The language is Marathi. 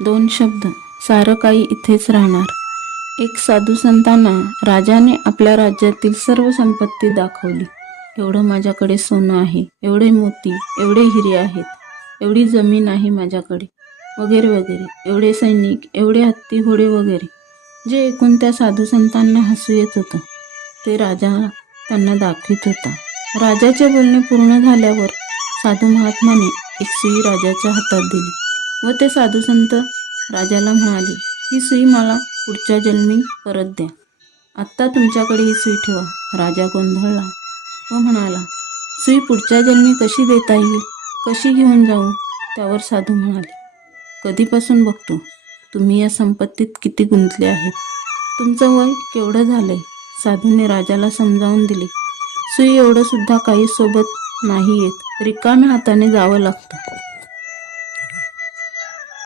2 शब्द, सारं काही इथेच राहणार. एक साधू संतांना राजाने आपल्या राज्यातील सर्व संपत्ती दाखवली. एवढं माझ्याकडे सोनं आहे, एवढे मोती, एवढे हिरे आहेत, एवढी जमीन आहे माझ्याकडे, वगैरे वगैरे. एवढे सैनिक, एवढे हत्ती घोडे वगैरे. जे ऐकून त्या साधू संतांना हसू येत होतं ते राजा त्यांना दाखवित होता. राजाचे बोलणे पूर्ण झाल्यावर साधू महात्माने एक सुई राजाच्या हातात दिली व ते साधू संत राजाला म्हणाले, ही सुई मला पुढच्या जन्मी परत द्या. आत्ता तुमच्याकडे ही सुई ठेवा. राजा गोंधळला व म्हणाला, सुई पुढच्या जन्मी कशी देता येईल, कशी घेऊन जाऊ? त्यावर साधू म्हणाले, कधीपासून बघतो तुम्ही या संपत्तीत किती गुंतले आहेत. तुमचं वय केवढं झालंय? साधूने राजाला समजावून दिले, सुई एवढं सुद्धा काही सोबत नाही येत, रिकाम्या हाताने जावं लागतं.